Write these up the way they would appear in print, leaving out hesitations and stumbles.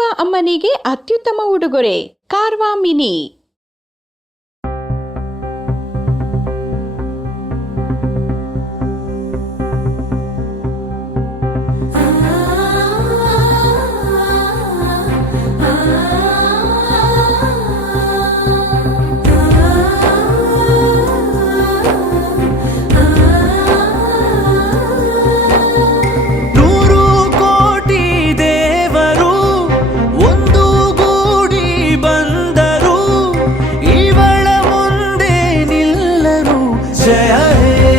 ಅಪ್ಪ ಅಮ್ಮನಿಗೆ ಅತ್ಯುತ್ತಮ ಉಡುಗೊರೆ ಕಾರ್ವಾ ಮಿನಿ. जय हे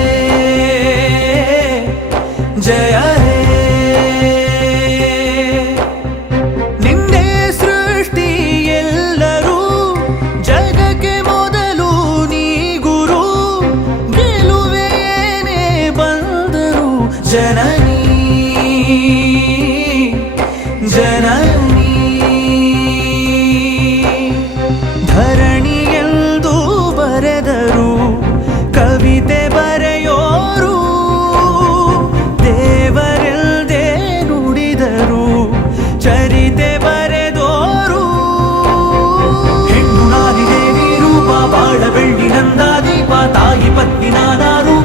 जय हे निन्ने सृष्टि एल्लरू जगके मोदलू नी गुरु गेलुवे ಏನೇ ಬಂದರು ಜನನಿ ಜನನಿ ಧರಣಿ ಎಂದು ಬರೆದರು ಕವಿತೆ ಬರೆಯೋರು ದೇವರಿಲ್ದೆ ನುಡಿದರು ಚರಿತೆ ಬರೆದೋರು ಹೆಣ್ಣು ನಾರಿ ದೇವಿ ರೂಪ ಬಾಳ ಬೆಳ್ಳಿ ನಂದ ದೀಪ ತಾಯಿ ಪತ್ನಿ ನಾನಾ ರೂಪ